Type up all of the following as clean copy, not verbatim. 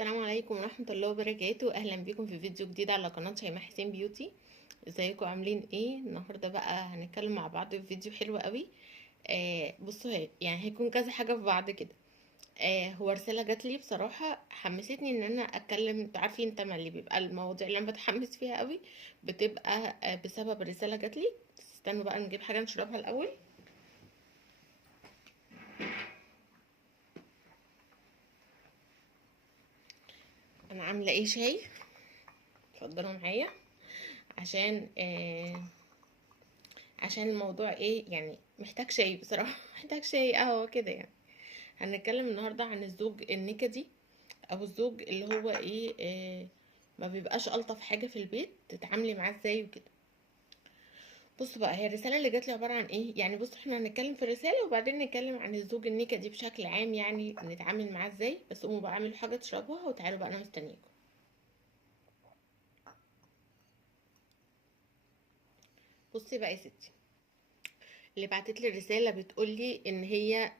السلام عليكم ورحمة الله وبركاته. اهلا بيكم في فيديو جديد على قناة شيماء حسين بيوتي. ازيكم عاملين ايه؟ النهاردة بقى هنتكلم مع بعض في فيديو حلو قوي. بصوا يعني هيكون كذا حاجة في بعض كده. هو رسالة جات لي بصراحة حمستني ان انا اتكلم. انتوا عارفين طبعا اللي بيبقى المواضيع اللي انا بتحمس فيها قوي بتبقى بسبب الرسالة جات لي. استنوا بقى نجيب حاجة نشربها الاول. انا عاملة ايه؟ شاي. اتفضلوا معايا عشان عشان الموضوع ايه يعني محتاج شاي بصراحة محتاج شاي قهوة كده يعني. هنتكلم النهاردة عن الزوج النكدي او الزوج اللي هو ايه ما بيبقاش ألطف حاجة في البيت، تتعاملي معاه ازاي وكده. بصوا بقى، هي الرسالة اللي جات لي عبارة عن ايه يعني. بصوا احنا هنتكلم في الرسالة وبعدين نتكلم عن الزوج النكدي بشكل عام، يعني نتعامل معاه ازاي. بس قوموا بقى اعملوا حاجة تشربوها وتعالوا بقى، انا مستنياكم. بصي بقى يا ستي، اللي بعتت لي الرسالة بتقولي ان هي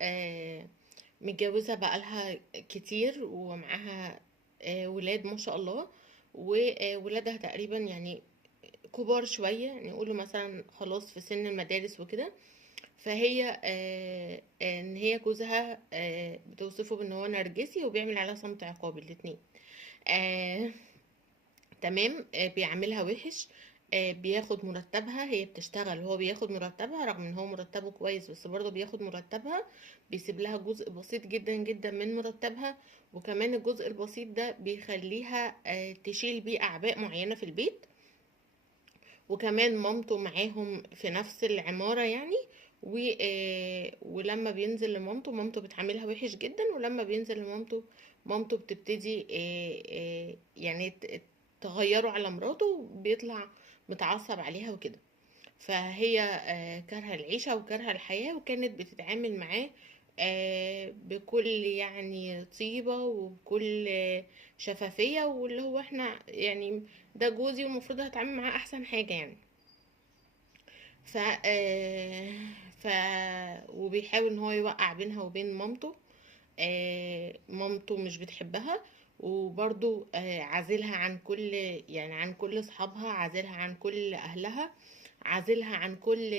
متجوزة بقالها كتير ومعاها ولاد ما شاء الله. وولادها تقريبا يعني كبار شوية، يعني نقوله مثلا خلاص في سن المدارس وكده. فهي ان هي جوزها بتوصفه بان هو نرجسي وبيعمل عليها صمت عقابي الاتنين. آه، تمام. بيعملها وحش. بياخد مرتبها، هي بتشتغل وهو بياخد مرتبها، رغم ان هو مرتبه كويس بس برضه بياخد مرتبها. بيسيب لها جزء بسيط جدا جدا من مرتبها. وكمان الجزء البسيط ده بيخليها تشيل بيه اعباء معينة في البيت. وكمان مامته معاهم في نفس العمارة يعني. ولما بينزل لمامته، مامته بتعاملها وحش جدا. ولما بينزل لمامته، مامته بتبتدي يعني تغيره على مراته، بيطلع متعصب عليها وكده. فهي كارهة العيشة وكارهة الحياة، وكانت بتتعامل معاه بكل يعني طيبة وبكل شفافية، واللي هو احنا يعني ده جوزي والمفروض هتعامل معاه احسن حاجة يعني. ف ف وبيحاول ان هو يوقع بينها وبين مامته. مامته مش بتحبها. وبرضو عازلها عن كل، يعني عن كل اصحابها، عازلها عن كل اهلها، عازلها عن كل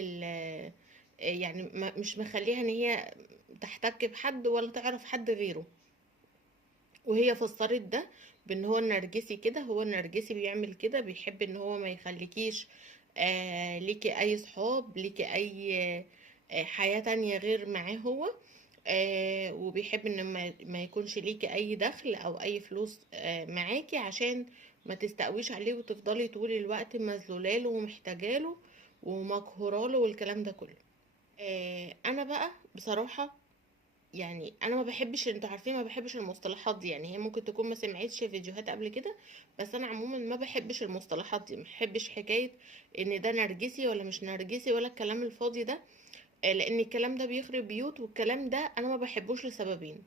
يعني مش مخليها ان هي تحتك بحد ولا تعرف حد غيره. وهي فسرت ده بان هو النرجسي كده، هو النرجسي بيعمل كده، بيحب ان هو ما يخليكيش ليكي اي صحاب، ليكي اي حياة تانية غير معاه هو. وبيحب ان ما يكونش ليكي اي دخل او اي فلوس معاكي، عشان ما تستقويش عليه وتفضلي طول الوقت مذلولاله ومحتاجاله ومقهوراله والكلام ده كله. انا بقى بصراحة يعني انا ما بحبش، انتوا عارفين ما بحبش المصطلحات دي. يعني هي ممكن تكون ما سمعتش فيديوهات قبل كده، بس انا عموما ما بحبش المصطلحات دي. ما بحبش حكايه ان ده نرجسي ولا مش نرجسي ولا الكلام الفاضي ده. لان الكلام ده بيخرب بيوت، والكلام ده انا ما بحبوش لسببين.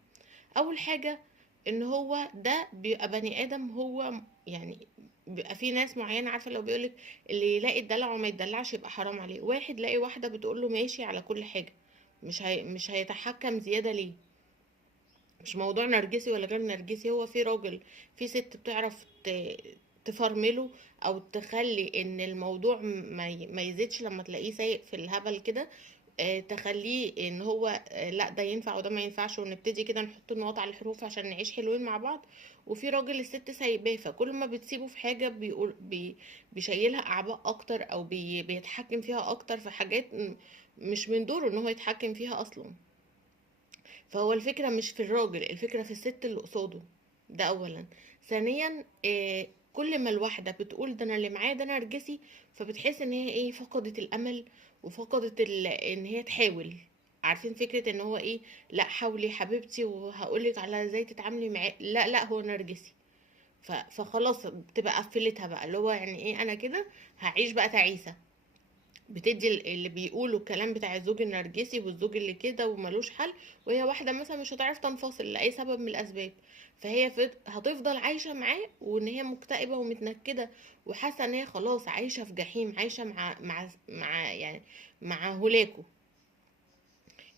اول حاجه، ان هو ده بيبقى بني ادم هو يعني. بيبقى في ناس معينه، عارفه لو بيقولك اللي يلاقي الدلع وما يدلعش يبقى حرام عليه. واحد لاقي واحده بتقول له ماشي على كل حاجه، مش هيتحكم زياده ليه. مش موضوع نرجسي ولا غير نرجسي، هو في راجل، في ست بتعرف تفرمله او تخلي ان الموضوع ما يزيدش لما تلاقيه سايق في الهبل كده. تخليه ان هو لا ده ينفع وده ما ينفعش، ونبتدي كده نحط النقط على الحروف عشان نعيش حلوين مع بعض. وفي راجل الست سايباه، فكل ما بتسيبه في حاجة بيقول بيشيلها اعباء اكتر، او بيتحكم فيها اكتر في حاجات مش من دوره ان هو يتحكم فيها اصلا. فهو الفكرة مش في الراجل، الفكرة في الست اللي قصاده. ده اولا. ثانيا كل ما الواحدة بتقول ده انا اللي معاه ده نرجسي، فبتحس ان هي ايه، فقدت الامل وفقدت ان هي تحاول. عارفين فكرة ان هو ايه، لا حاولي يا حبيبتي وهقولك على ازاي تتعاملي معاه. لا لا، هو نرجسي. فخلاص بتبقى قفلتها بقى، اللي هو يعني ايه، انا كده هعيش بقى تعيسة. بتدي اللي بيقولوا الكلام بتاع الزوج النرجسي والزوج اللي كده وملوش حل. وهي واحدة مثلا مش هتعرف تنفصل لأي سبب من الأسباب، فهي هتفضل عايشة معاه، وإن هي مكتئبة ومتنكدة وحاسة إن هي خلاص عايشة في جحيم، عايشة مع يعني مع هولاكو.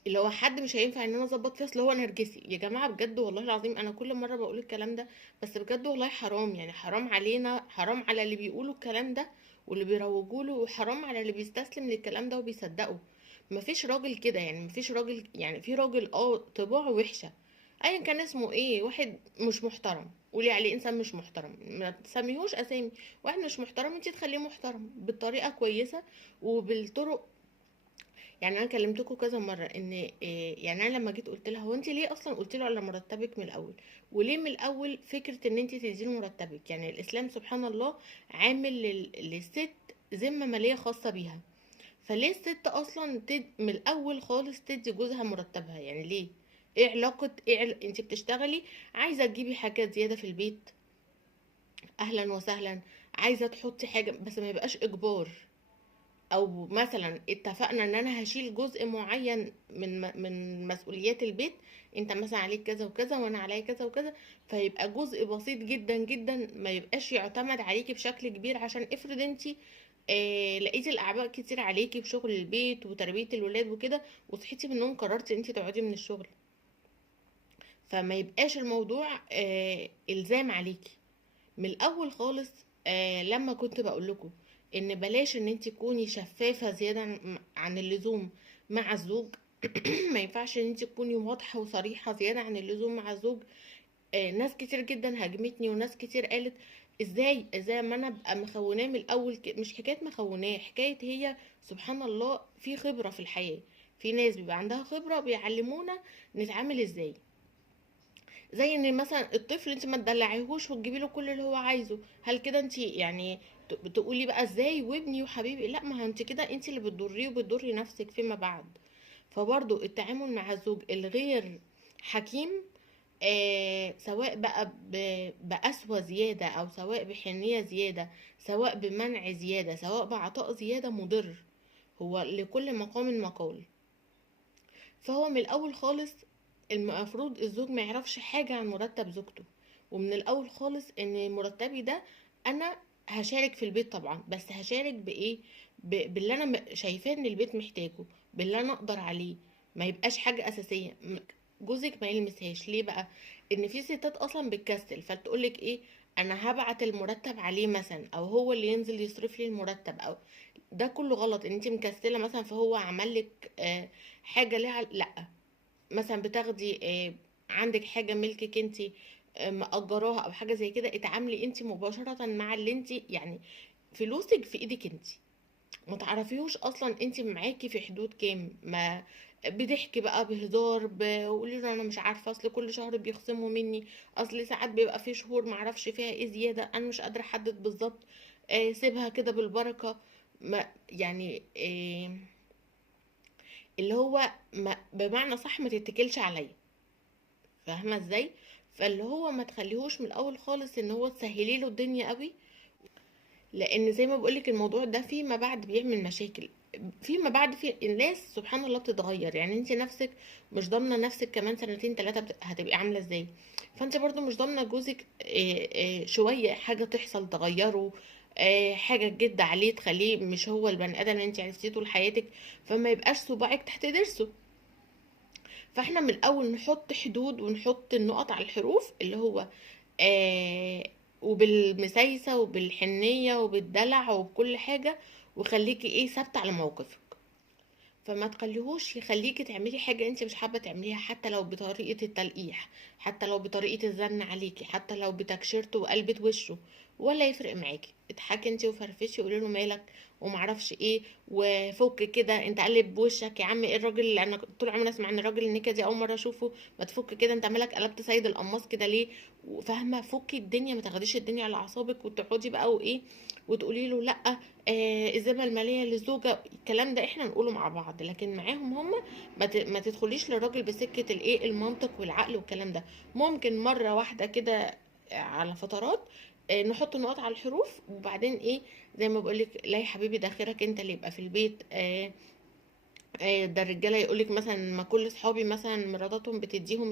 اللي هو حد مش هينفع ان انا اظبط فيه، اصل هو نرجسي. يا جماعه بجد والله العظيم انا كل مره بقول الكلام ده، بس بجد والله حرام، يعني حرام علينا، حرام على اللي بيقولوا الكلام ده واللي بيروجوا له، وحرام على اللي بيستسلم للكلام ده وبيصدقه. مفيش راجل كده، يعني مفيش راجل، يعني في راجل طباعه وحشه ايا كان اسمه ايه، واحد مش محترم قولي عليه انسان مش محترم، ما تسميهوش اسامي. واحد مش محترم انت تخليه محترم بالطريقه كويسه وبالطرق. يعني انا كلمتكم كذا مره ان يعني انا لما جيت قلت لها هو انت ليه اصلا قلت له على مرتبك من الاول؟ وليه من الاول فكره ان انت تديله مرتبك؟ يعني الاسلام سبحان الله عامل للست ذمه ماليه خاصه بيها، فليه الست اصلا من الاول خالص تدي جوزها مرتبها؟ يعني ليه؟ ايه علاقه انت بتشتغلي عايزه تجيبي حاجات زياده في البيت، اهلا وسهلا. عايزه تحطي حاجه بس ما يبقاش اجبار، او مثلا اتفقنا ان انا هشيل جزء معين من مسؤوليات البيت، انت مثلا عليك كذا وكذا وانا عليا كذا وكذا، فيبقى جزء بسيط جدا جدا، ما يبقاش يعتمد عليكي بشكل كبير. عشان افرض انت لقيتي الاعباء كتير عليكي بشغل البيت وتربية الولاد وكده، وصحيتي من النوم قررتي انت تقعدي من الشغل، فما يبقاش الموضوع الزام عليكي من الاول خالص. لما كنت بقول لكم ان بلاش ان انت تكوني شفافة زيادة عن اللزوم مع الزوج. ما ينفعش ان انت تكوني واضحة وصريحة زيادة عن اللزوم مع الزوج. ناس كتير جدا هاجمتني، وناس كتير قالت ازاي ما انا ابقى مخوناه من الاول مش حكاية مخوناه، حكاية هي سبحان الله في خبرة في الحياة، في ناس بيبقى عندها خبرة بيعلمونا نتعامل ازاي. زي ان مثلا الطفل انت ما تدلعيهوش وتجيبي له كل اللي هو عايزه، هل كده انت يعني بتقولي بقى ازاي وابني وحبيبي؟ لا، ما هو انت كده انت اللي بتضريه وبتضري نفسك فيما بعد. فبرضو التعامل مع الزوج الغير حكيم، سواء بقى بقسوة زيادة او سواء بحنية زيادة، سواء بمنع زيادة، سواء بعطاء زيادة، مضر. هو لكل مقام مقال. فهو من الاول خالص المفروض الزوج ما يعرفش حاجة عن مرتب زوجته، ومن الاول خالص ان مرتبي ده انا هشارك في البيت طبعا، بس هشارك بايه؟ باللي انا شايفاه ان البيت محتاجه، باللي انا اقدر عليه، ما يبقاش حاجة اساسية جوزك ما يلمسهاش. ليه بقى؟ ان في ستات اصلا بتكسل فتقولك ايه، انا هبعت المرتب عليه مثلا، او هو اللي ينزل يصرف لي المرتب، او ده كله غلط. ان انت مكسله مثلا فهو عمل لك حاجه ليها لا، مثلا بتاخدي عندك حاجه ملكك انت مأجراها او حاجه زي كده، اتعاملي انت مباشره مع اللي انت يعني فلوسك في ايدك انت، ما تعرفيهوش اصلا انت معاكي في حدود كام. ما بتحكي بقى بهزار، بقولي له انا مش عارفه اصل كل شهر بيخصموا مني، اصل ساعات بيبقى في شهور معرفش فيها ايه زياده، انا مش قادره احدد بالظبط، سيبها كده بالبركه. ما يعني اللي هو ما بمعنى صح ما تتكلش عليا، فاهمه ازاي؟ فاللي هو ما تخليهوش من الاول خالص ان هو تسهلي له الدنيا قوي، لان زي ما بقولك الموضوع ده فيما بعد بيعمل مشاكل. فيما بعد في الناس سبحان الله بتتغير، يعني انت نفسك مش ضامنه نفسك كمان سنتين ثلاثه هتبقي عامله ازاي، فانت برضو مش ضامنه جوزك شويه حاجه تحصل تغيره، حاجه تجد عليه تخليه مش هو البني ادم اللي انت عرفتيه طول حياتك، فما يبقاش صباعك تحت ضرسه. فاحنا من الاول نحط حدود ونحط النقط على الحروف، اللي هو آه وبالمسايسة وبالحنية وبالدلع وبكل حاجة، وخليكي ايه ثابتة على موقفك. فما تخليهوش يخليكي تعملي حاجة انت مش حابة تعمليها، حتى لو بطريقة التلقيح، حتى لو بطريقة الزن عليكي، حتى لو بتكشيرته وقلبة وشه، ولا يفرق معاكي. اضحكي انت وفرفشي وقولي له مالك ومعرفش ايه، وفك كده انت قلب بوشك يا عم، ايه الراجل اللي انا طول عمري اسمع عن الراجل النكدي اول مره اشوفه، ما تفك كده انت مالك قلبت سيد القماص كده ليه؟ فاهمه؟ فكي الدنيا، ما تاخديش الدنيا على اعصابك وتقعدي بقى وايه وتقولي له لا الذمه الماليه للزوجه. الكلام ده احنا نقوله مع بعض، لكن معاهم هم ما تدخليش للراجل بسكه الايه المنطق والعقل والكلام ده. ممكن مره واحده كده على فترات نحط نقط على الحروف، وبعدين ايه زي ما بقولك لا يا حبيبي ده خيرك انت اللي يبقى في البيت ده الرجاله يقولك مثلا ما كل صحابي مثلا مراتاتهم بتديهم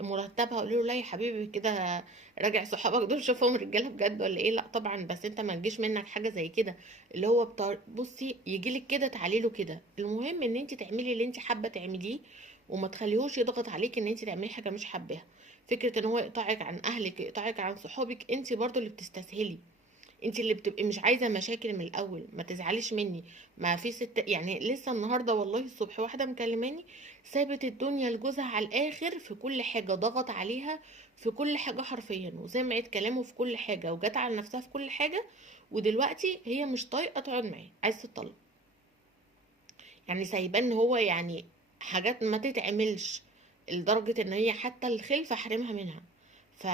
مرتبها، اقول له لا يا حبيبي كده، راجع صحابك دول شوفهم رجاله بجد ولا ايه. لا طبعا، بس انت ما تجيش منك حاجه زي كده، اللي هو بصي يجيلك كده تعالي له كده. المهم ان انت تعملي اللي انت حابه تعمليه، وما تخليهوش يضغط عليك ان انت تعملي حاجه مش حباها. فكره ان هو يقطعك عن اهلك، يقطعك عن صحابك، انت برضو اللي بتستسهلي، انت اللي بتبقي مش عايزه مشاكل من الاول. ما تزعليش مني، ما في ست يعني لسه النهارده والله الصبح واحده مكلماني سابت الدنيا لجوزها على الاخر في كل حاجه، ضغط عليها في كل حاجه حرفيا، وسمعت كلامه في كل حاجه، وجت على نفسها في كل حاجه، ودلوقتي هي مش طايقه تقعد معاه، عايزه تطلق. يعني سايبان هو يعني حاجات ما تتعملش، لدرجة ان هي حتى الخلفة حرمها منها. ف...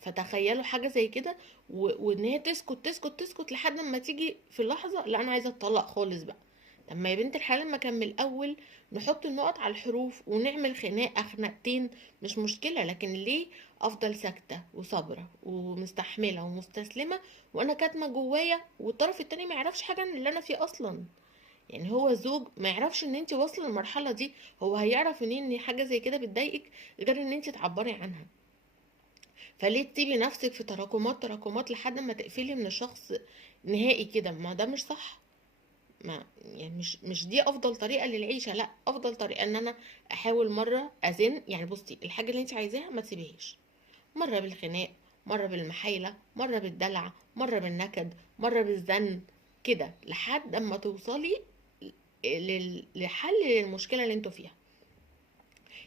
فتخيلوا حاجة زي كده، وان هي تسكت تسكت تسكت لحد ما تيجي في لحظة لا انا عايزة اتطلق خالص بقى. طب ما يا بنت الحلال، ما كان من الاول نحط النقط على الحروف ونعمل خناقة خناقتين، مش مشكلة. لكن ليه افضل ساكتة وصابرة ومستحملة ومستسلمة وانا كاتمة جوايا، والطرف التاني ما يعرفش حاجة عن اللي انا فيه اصلا؟ يعني هو زوج ما يعرفش ان انت واصله للمرحله دي، هو هيعرف منين ان حاجه زي كده بتضايقك غير ان انت تعبري عنها؟ فليه تسيبي نفسك في تراكمات تراكمات لحد ما تقفلي من الشخص نهائي كده؟ ما ده مش صح. ما يعني مش دي افضل طريقه للعيشه. لا، افضل طريقه ان انا احاول مره ازن. يعني بصي، الحاجه اللي انت عايزاها ما تسيبيهاش، مره بالخناق، مره بالمحايله، مره بالدلع، مره بالنكد، مره بالزن، كده لحد اما توصلي لحل للمشكله اللي انتوا فيها.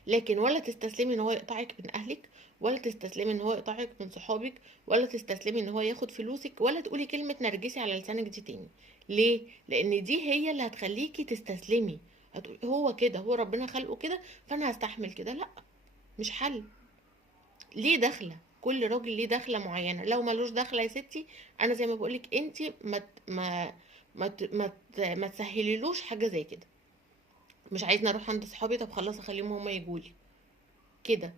لكن ولا تستسلمي ان هو يقطعك من اهلك، ولا تستسلمي ان هو يقطعك من صحابك، ولا تستسلمي ان هو ياخد فلوسك، ولا تقولي كلمه نرجسي على لسانك دي تاني. ليه؟ لان دي هي اللي هتخليكي تستسلمي. هتقولي هو كده، هو ربنا خلقه كده فانا هستحمل كده. لا، مش حل. ليه دخله؟ كل راجل ليه دخله معينه. لو ملوش دخله يا ستي، انا زي ما بقولك انت ما تسهليلوش حاجه زي كده. مش عايزني اروح عند صحابي، طب خلاص اخليهم هما يجولي كده.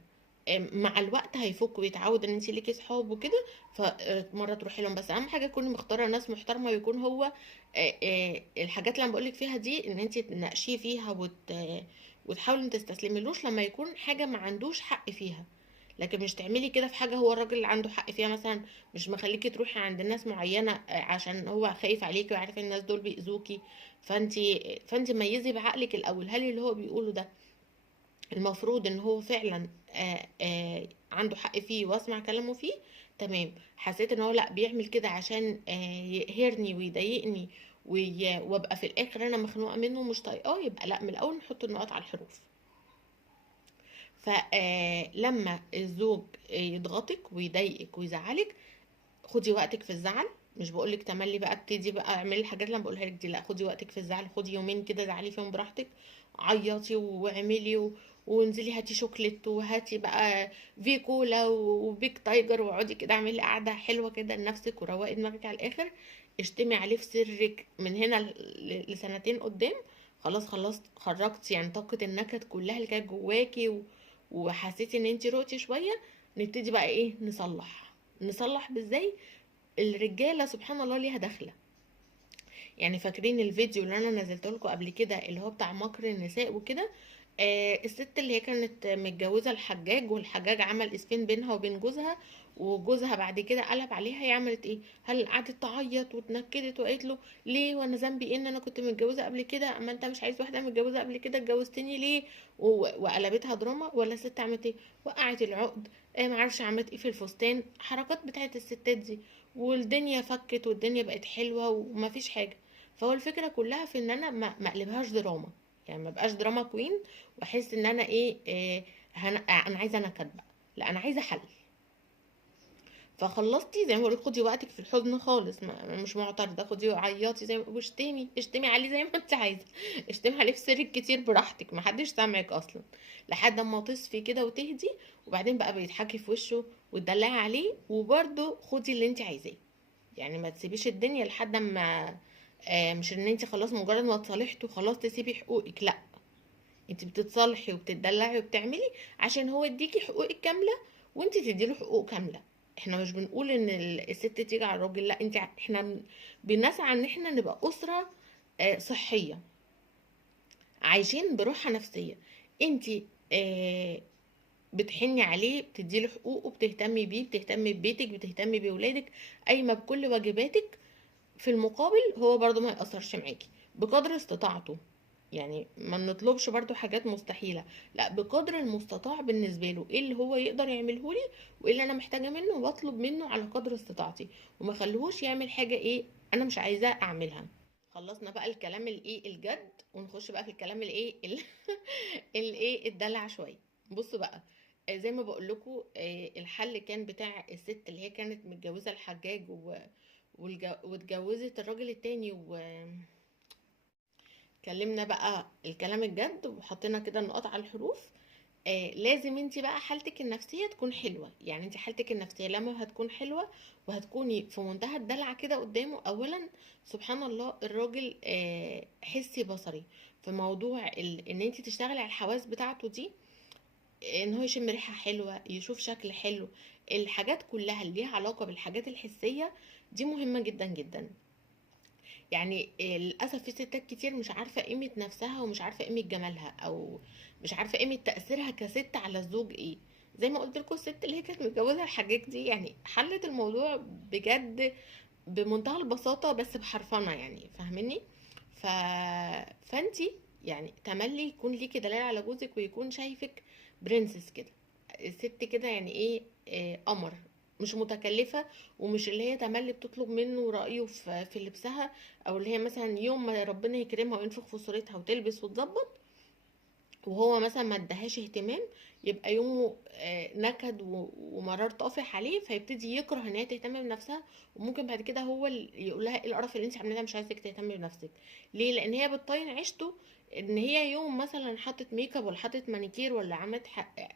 مع الوقت هيفك ويتعود ان انت ليكي صحاب وكده، فمره تروحي لهم. بس اهم حاجه تكوني مختاره ناس محترمه، ويكون هو الحاجات اللي انا بقولك فيها دي ان انت تناقشيه فيها وتحاولي ما تستسلميلوش لما يكون حاجه ما عندوش حق فيها. لكن مش تعملي كده في حاجه هو الراجل اللي عنده حق فيها، مثلا مش مخليكي تروحي عند ناس معينه عشان هو خايف عليكي وعارف ان الناس دول بيأذوكي. فانت فانت ميزي بعقلك الاول، هل اللي هو بيقوله ده المفروض ان هو فعلا عنده حق فيه واسمع كلامه فيه؟ تمام. حسيت ان هو لا بيعمل كده عشان يقهرني ويضايقني وابقى في الاخر انا مخنوقه منه ومش طايقاه، يبقى لا، من الاول نحط النقط على الحروف. فلما الزوج يضغطك ويضايقك ويزعلك، خدي وقتك في الزعل. مش بقولك تملي بقى ابتدي بقى اعملي الحاجات اللي انا بقولها لك دي، لا، خدي وقتك في الزعل. خدي يومين كده زعلي فيهم براحتك، عيطي واعملي وانزلي هاتي شوكليت وهاتي بقى في كولا وبيك تايجر، واقعدي كده اعملي قعده حلوه كده لنفسك وروقي دماغك على الاخر. اشتمي عليه في سرك من هنا لسنتين قدام. خلاص خلصت، خرجتي يعني طاقه النكد كلها اللي كانت جواكي وحسيتي ان انتي روقتي شويه. نبتدي بقى ايه؟ نصلح بازاي؟ الرجاله سبحان الله ليها دخله. يعني فاكرين الفيديو اللي انا نزلته لكم قبل كده اللي هو بتاع مكر النساء وكده؟ الست اللي هي كانت متجوزه الحجاج، والحجاج عمل اسفين بينها وبين جوزها، وجوزها بعد كده قلب عليها. هي عملت ايه؟ هل قعدت تعيط واتنكدت وقالت له ليه وانا ذنبي ايه ان انا كنت متجوزه قبل كده؟ اما انت مش عايز واحده متجوزه قبل كده اتجوزتني ليه؟ وقلبتها دراما. ولا الست عملت ايه؟ وقعت العقد، معرفش عملت ايه في الفستان، حركات بتاعت الستات دي، والدنيا فكت والدنيا بقت حلوه ومفيش حاجه. فهو الفكره كلها في ان انا ما اقلبهاش دراما، يعني ما بقاش دراما كوين واحس ان انا انا عايزه نكد بقى. لا، انا عايزه حل. فخلصتي زي ما بقولك، خدي وقتك في الحزن خالص، مش معترضه، خدي عيطي زي ما، اشتمي عليه زي ما انت عايزه. اشتمي عليه في سرك كتير براحتك، محدش سامعك اصلا، لحد اما تصفي كده وتهدي. وبعدين بقى بيضحكي في وشه وتدلعي عليه، وبرده خدي اللي انت عايزاه. يعني ما تسيبيش الدنيا لحد اما مش ان انت خلاص مجرد ما اتصالحتوا خلاص تسيبي حقوقك. لا، انت بتتصالحي وبتدلعي وبتعملي عشان هو يديكي حقوقك كامله، وانت تديله حقوق كامله. احنا مش بنقول ان الست تيجي على الراجل، لا، احنا بنسعى ان احنا نبقى اسره صحيه. عايشين براحة نفسية. انتي آه بتحني عليه، بتديله حقوقه، بتهتمي بيه، بتهتمي ببيتك، بتهتمي بولادك، قايمة بكل واجباتك. في المقابل هو برضو ما يأثرش معاكي بقدر استطاعته. يعني ما نطلبش برضو حاجات مستحيلة، لا، بقدر المستطاع بالنسبة له ايه اللي هو يقدر يعمله لي، وايه اللي انا محتاجة منه واطلب منه على قدر استطاعتي، وما خليهوش يعمل حاجة ايه انا مش عايزاه اعملها. خلصنا بقى الكلام الايه الجد، ونخش بقى في الكلام الايه الايه الدلع شويه. بصوا بقى، زي ما بقول لكم، الحل كان بتاع الست اللي هي كانت متجوزه الحجاج واتجوزت الراجل التاني، وكلمنا بقى الكلام الجد وحطينا كده النقاط على الحروف. لازم انت بقى حالتك النفسيه تكون حلوه. يعني انت حالتك النفسيه لما هتكون حلوه وهتكوني في منتهى الدلع كده قدامه، اولا سبحان الله الراجل حسي بصري. في موضوع ان انت تشتغلي على الحواس بتاعته دي، ان هو يشم ريحة حلوة، يشوف شكل حلو، الحاجات كلها اللي ليها علاقة بالحاجات الحسية دي مهمة جدا جدا. يعني للأسف في ستات كتير مش عارفة قيمة نفسها ومش عارفة قيمة جمالها، أو مش عارفة قيمة تأثيرها كست على الزوج ايه. زي ما قلت لكم الست اللي هي كانت متجوزة الحجاج دي يعني حلت الموضوع بجد بمنتهى البساطة، بس بحرفنة، يعني فاهميني. ف... فانتي يعني تملي يكون ليكي دلال على جوزك ويكون شايفك برنسس كده، ست كده يعني ايه، قمر، مش متكلفة، ومش اللي هي تملي بتطلب منه رأيه في لبسها، او اللي هي مثلا يوم ما ربنا يكرمها وينفخ في صورتها وتلبس وتظبط وهو مثلا ما ادهاش اهتمام، يبقى يومه نكد ومرار طافح عليه، فيبتدي يكره ان هي تهتم بنفسها. وممكن بعد كده هو اللي يقول لها ايه القرف اللي انت عاملاه ده، مش عايزك تهتمي بنفسك. ليه؟ لان هي بتطين عيشته، ان هي يوم مثلا حطت ميك اب ولا حطت مانيكير ولا عملت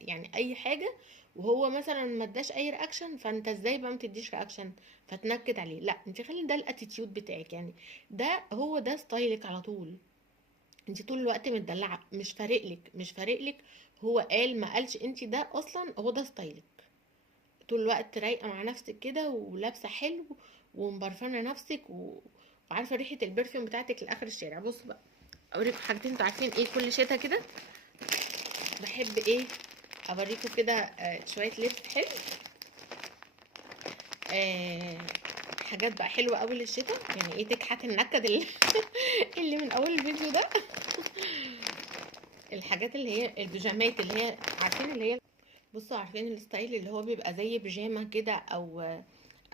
يعني اي حاجه، وهو مثلا ما اداش اي رياكشن، فانت ازاي بقى ما تديش رياكشن؟ فتنكد عليه. لا، انت خلي ده الاتيتيود بتاعك، يعني ده هو ده ستايلك على طول. انت طول الوقت متدلعه، مش فارق لك، مش فارق لك هو قال ما قالش، انت ده اصلا هو ده ستايلك. طول الوقت رايقه مع نفسك كده ولابسه حلو ومبرفنه نفسك وعارفه ريحه البرفيوم بتاعتك لاخر الشارع. بصوا بقى اوريكم حاجتين، انتوا عارفين ايه كل شتا كده بحب ايه اوريكم كده شويه لبس حلو. آه حاجات بقى حلوه قوي للشتا، يعني ايه تكحت النكد اللي, اللي من اول الفيديو ده. الحاجات اللي هي البيجامات اللي هي عارفين اللي هي، بصوا عارفين الستايل اللي هو بيبقى زي بيجامه كده،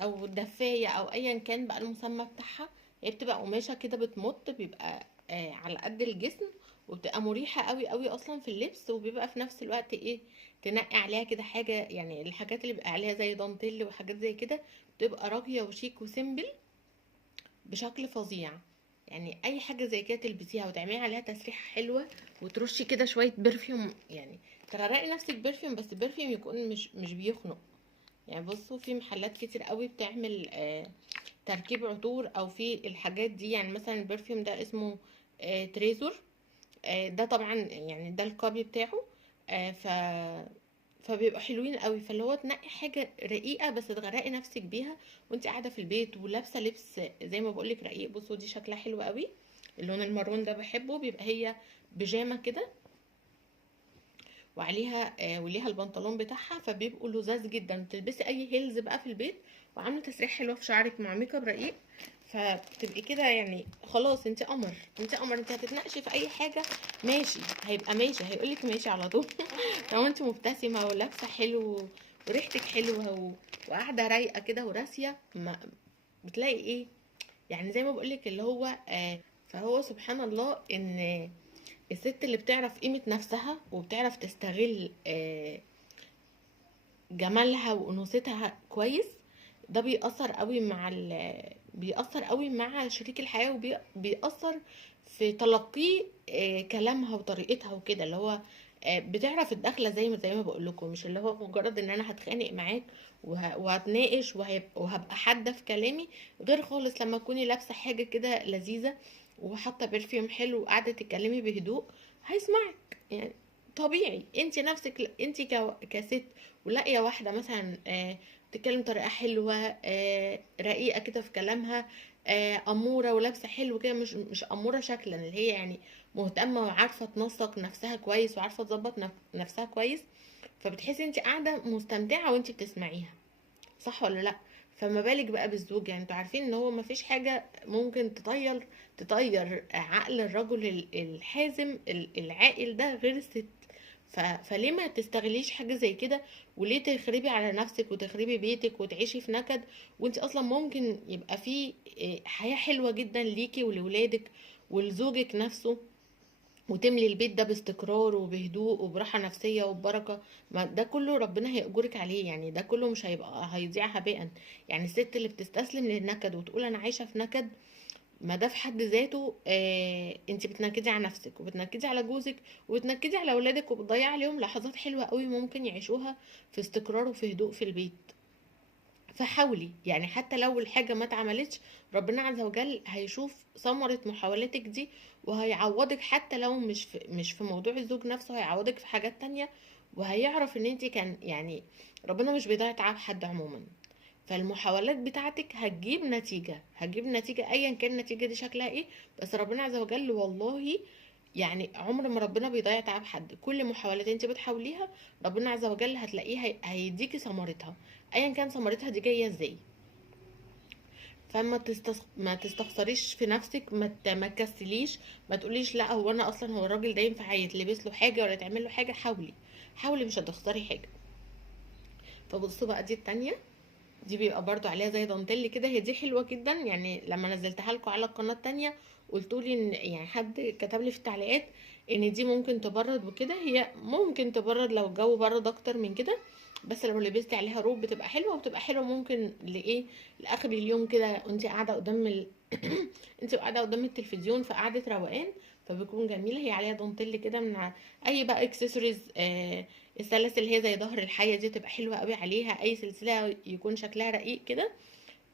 او دفايه او ايا كان بقى المسمى بتاعها. هي بتبقى قماشه كده بتمط، بيبقى على قد الجسم، وبتبقى مريحه قوي قوي اصلا في اللبس، وبيبقى في نفس الوقت ايه، تنقي عليها كده حاجه. يعني الحاجات اللي بيبقى عليها زي دانتيل وحاجات زي كده بتبقى راقيه وشيك وسيمبل بشكل فظيع. يعني اي حاجه زي كده تلبسيها وتعملي عليها تسريحه حلوه، وترشي كده شويه برفيوم، يعني تغرقي نفسك برفيوم، بس برفيوم يكون مش بيخنق. يعني بصوا في محلات كتير قوي بتعمل تركيب عطور او في الحاجات دي. يعني مثلا البرفيوم ده اسمه تريزور، ده طبعا يعني ده الكوبي بتاعه. آه، ف فبيبقوا حلوين قوي. فاللي هو تنقي حاجه رقيقه بس تغرقي نفسك بيها وانت قاعده في البيت ولابسه لبس زي ما بقولك رقيق. بصوا دي شكلها حلو قوي، اللون المارون ده بحبه، بيبقى هي بيجامه كده وعليها وليها البنطلون بتاعها، فبيبقوا لذاذ جدا. تلبسي اي هيلز بقى في البيت وعامله تسريح حلوه في شعرك مع ميك اب رقيق، فبتبقي كده يعني خلاص انت قمر، انت قمر. انت هتتناقشي في اي حاجه ماشي، هيبقى ماشي، هيقولك ماشي على طول. لو انت مبتسمه ولابسه حلو وريحتك حلوه وقاعده رايقه كده وراسيه، ما بتلاقي ايه، يعني زي ما بقولك اللي هو فهو سبحان الله ان الست اللي بتعرف قيمة نفسها وبتعرف تستغل جمالها وانوثتها كويس، ده بيأثر قوي مع بيأثر قوي مع شريك الحياة، وبيأثر في تلقيه كلامها وطريقتها وكده. اللي هو بتعرف الدخلة زي ما بقول لكم، مش اللي هو مجرد ان انا هتخانق معاك وهتناقش وهبقى حادة في كلامي، غير خالص لما تكوني لابسة حاجة كده لذيذة وحاطة برفيوم حلو وقاعدة تتكلمي بهدوء، هيسمعك يعني. طبيعي انت نفسك انت كست ولاقيه واحده مثلا بتتكلم بطريقه حلوه، رقيقه كده في كلامها، اموره ولابسه حلو كده، مش اموره شكلا، اللي هي يعني مهتمه وعارفه تنسق نفسها كويس وعارفه تظبط نفسها كويس، فبتحسي انت قاعده مستمتعه وانت بتسمعيها، صح ولا لا؟ فما بالك بقى بالزوج. يعني انتوا عارفين ان هو مفيش حاجه ممكن تطير عقل الرجل الحازم العاقل ده غير الست. فليه ما تستغليش حاجه زي كده؟ وليه تخربي على نفسك وتخربي بيتك وتعيشي في نكد، وانت اصلا ممكن يبقى في حياه حلوه جدا ليكي ولولادك ولزوجك نفسه، وتملي البيت ده باستقرار وبهدوء وبراحة نفسية وببركة. ما ده كله ربنا هيأجرك عليه، يعني ده كله مش هيبقى هيضيع هباء. يعني الست اللي بتستسلم للنكد وتقول انا عايشة في نكد، ما ده في حد ذاته انت بتنكدي على نفسك وبتنكدي على جوزك وبتنكدي على اولادك وبتضيعي عليهم لحظات حلوة قوي ممكن يعيشوها في استقرار وفي هدوء في البيت. فحاولي، يعني حتى لو الحاجة ما اتعملتش، ربنا عز وجل هيشوف ثمرة محاولتك دي وهيعوضك، حتى لو مش في موضوع الزوج نفسه، هيعوضك في حاجات تانية. وهيعرف ان انت كان يعني ربنا مش بيضيع تعب حد عموما. فالمحاولات بتاعتك هتجيب نتيجة ايا كان النتيجة دي شكلها ايه. بس ربنا عز وجل والله يعني عمر ما ربنا بيضيع تعب حد. كل محاولات انت بتحاوليها ربنا عز وجل هتلاقيه هيديكي ثمرتها، ايا كان ثمرتها دي جايه ازاي. ما تستخسريش في نفسك، ما تكسليش، ما تقوليش لا هو انا اصلا هو الراجل ده ينفع يتلبس له حاجه ولا تعمل له حاجه. حاولي مش هتخسري حاجه. فبصوا بقى دي التانية، دي بيبقى برضو عليها زي دانتيل كده، هي دي حلوه جدا. يعني لما نزلتها لكم على القناه التانية قلتولي ان يعني حد كتب لي في التعليقات ان دي ممكن تبرد وكده. هي ممكن تبرد لو الجو برد اكتر من كده، بس لو لبستي عليها روب بتبقى حلوه. وبتبقى حلوه ممكن لايه، لاخر اليوم كده وانت قاعده قدام انت قاعده قدام التلفزيون في قعده روقان، فبيكون جميله. هي عليها دانتيل كده من اي بقى اكسسوارز. السلاسل اللي هي زي ظهر الحيه دي تبقى حلوه قوي عليها، اي سلسله يكون شكلها رقيق كده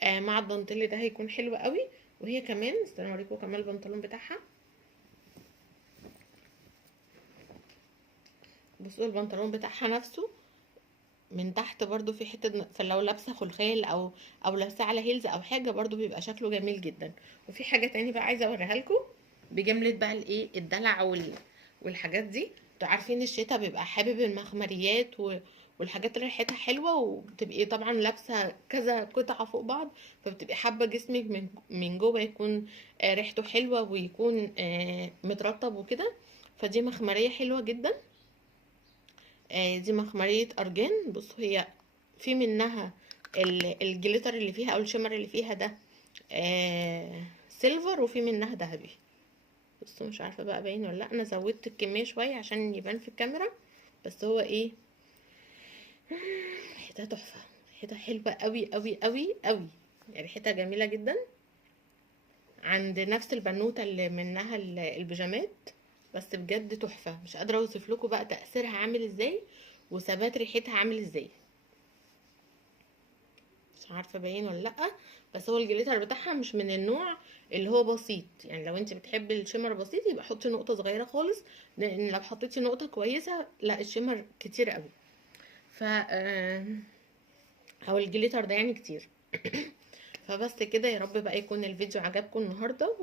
مع الدانتيل ده هيكون حلو قوي. وهي كمان استنى اوريكم كمان البنطلون بتاعها. بصوا البنطلون بتاعها نفسه من تحت برضو في حته، فلو لابسه خلخال او لابسه على هيلز او حاجه برضو بيبقى شكله جميل جدا. وفي حاجه تاني بقى عايزه اوريها لكم بجمله بقى الايه الدلع والحاجات دي. انتوا عارفين الشتا بيبقى حابب المخمريات والحاجات اللي ريحتها حلوه، وبتبقي طبعا لابسه كذا قطعه فوق بعض، فبتبقي حابه جسمك من جوه يكون ريحته حلوه ويكون مترطب وكده. فدي مخمريه حلوه جدا. دي مخمرية أرجان. بصوا هي في منها الجليتر اللي فيها أو الشمر اللي فيها ده سيلفر، وفي منها ذهبي. بصوا مش عارفة بقى باين ولا لأ، أنا زودت الكمية شوية عشان يبان في الكاميرا. بس هو ايه، ريحتها تحفة، ريحتها حلوة قوي قوي قوي قوي، يعني ريحتها جميلة جدا. عند نفس البنوتة اللي منها البيجامات. بس بجد تحفة، مش قادرة اوصف لكم بقى تأثيرها عامل ازاي وثبات ريحتها عامل ازاي. مش عارفه باين ولا لا. بس هو الجليتر بتاعها مش من النوع اللي هو بسيط. يعني لو انت بتحبي الشمر بسيط يبقى حطي نقطه صغيره خالص، لان لو حطيتي نقطه كويسه لا الشمر كتير قوي. ف او الجليتر ده يعني كتير. فبس كده، يا رب بقى يكون الفيديو عجبكم النهارده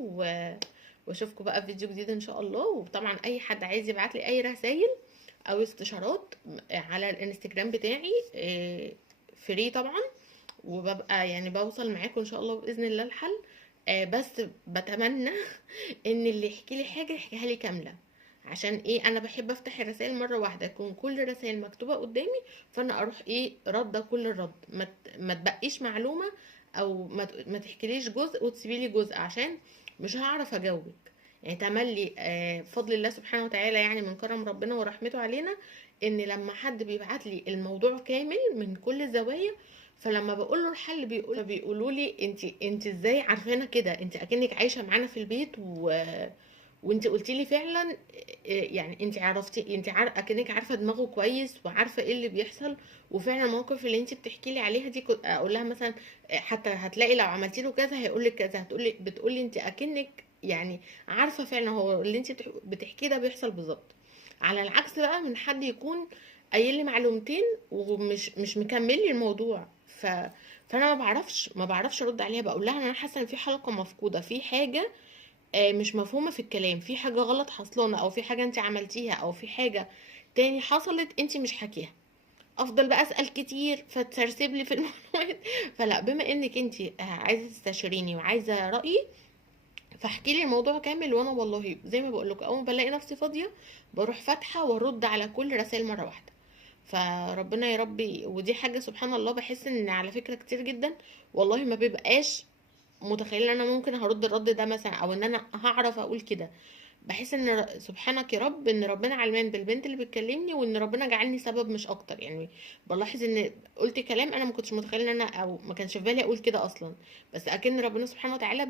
واشوفكم بقى في فيديو جديد ان شاء الله. وطبعا اي حد عايز يبعت لي اي رسائل او استشارات على الانستجرام بتاعي فري طبعا، وببقى يعني بوصل معاكم ان شاء الله باذن الله الحل. بس بتمنى ان اللي يحكي لي حاجه يحكيها لي كامله. عشان ايه، انا بحب افتح الرسائل مره واحده يكون كل الرسائل مكتوبه قدامي، فانا اروح ايه رده كل الرد، ما تبقيش معلومه او ما تحكيليش جزء وتسيبي لي جزء، عشان مش هعرف اجاوبك. يعني تملي بفضل الله سبحانه وتعالى، يعني من كرم ربنا ورحمته علينا، ان لما حد بيبعت لي الموضوع كامل من كل الزوايا، فلما بقول له الحل بيقولوا لي انت ازاي عارفانا كده، انت اكنك عايشه معانا في البيت وانت قلتي لي فعلا. يعني انت عرفتي، اكنك عارفه دماغه كويس وعارفه ايه اللي بيحصل. وفعلا المواقف اللي انت بتحكي لي عليها دي كنت اقول لها مثلا حتى هتلاقي لو عملتي له كذا هيقول لك كذا، بتقولي انت اكنك يعني عارفه فعلا هو اللي انت بتحكيه ده بيحصل بالظبط. على العكس بقى من حد يكون قايل لي معلومتين ومش مكمل لي الموضوع. فانا ما بعرفش ارد عليها، بقول لها انا حاسه ان في حلقه مفقوده في حاجه مش مفهومة في الكلام، في حاجة غلط حصلانة او في حاجة انت عملتيها او في حاجة تاني حصلت انت مش حكيها، افضل بقى اسال كتير فتسرسب لي في المعلومات. فلا، بما انك انت عايزه تستشيريني وعايزه رايي، فاحكي لي الموضوع كامل، وانا والله زي ما بقول لك اول ما بلاقي نفسي فاضيه بروح فاتحه وارد على كل رسائل مره واحده. فربنا يا ربي. ودي حاجه سبحان الله بحس ان على فكره كتير جدا والله ما بيبقاش متخيله ان انا ممكن هرد الرد ده مثلا، او ان انا هعرف اقول كده. بحس ان سبحانك يا رب ان ربنا علمان بالبنت اللي بتكلمني، وان ربنا جعلني سبب مش اكتر يعني. بلاحظ ان قلت كلام انا ما كنتش متخيله ان انا، او ما كانش في بالي اقول كده اصلا، بس اكن ربنا سبحانه وتعالى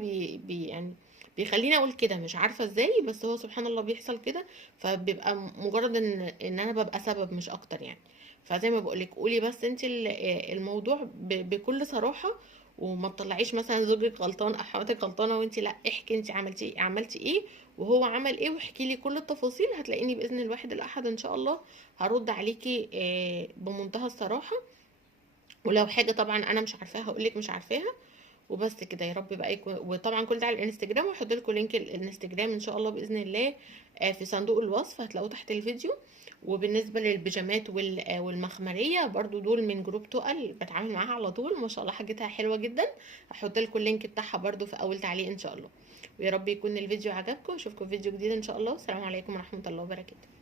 يعني بيخليني اقول كده، مش عارفه ازاي، بس هو سبحان الله بيحصل كده. فبيبقى مجرد ان انا ببقى سبب مش اكتر يعني. فزي ما بقولك قولي بس انت الموضوع بكل صراحه، وما تطلعيش مثلا زوجك غلطان او حماتك غلطانه وانت لا، احكي انت عملتي ايه وهو عمل ايه، واحكي لي كل التفاصيل. هتلاقيني باذن الواحد الاحد ان شاء الله هرد عليكي بمنتهى الصراحه. ولو حاجه طبعا انا مش عارفاها هقولك مش عارفاها. وبس كده يا رب بقى يكون. وطبعا كل ده على الانستجرام، وهحط لكم لينك الانستجرام ان شاء الله باذن الله في صندوق الوصف هتلاقوه تحت الفيديو. وبالنسبه للبيجامات والمخمريه برضو دول من جروب تقل بتعامل معاها على طول، ما شاء الله حاجتها حلوه جدا. هحط لكم اللينك بتاعها برضو في اول تعليق ان شاء الله. ويا رب يكون الفيديو عجبكم، اشوفكم في فيديو جديد ان شاء الله. السلام عليكم ورحمه الله وبركاته.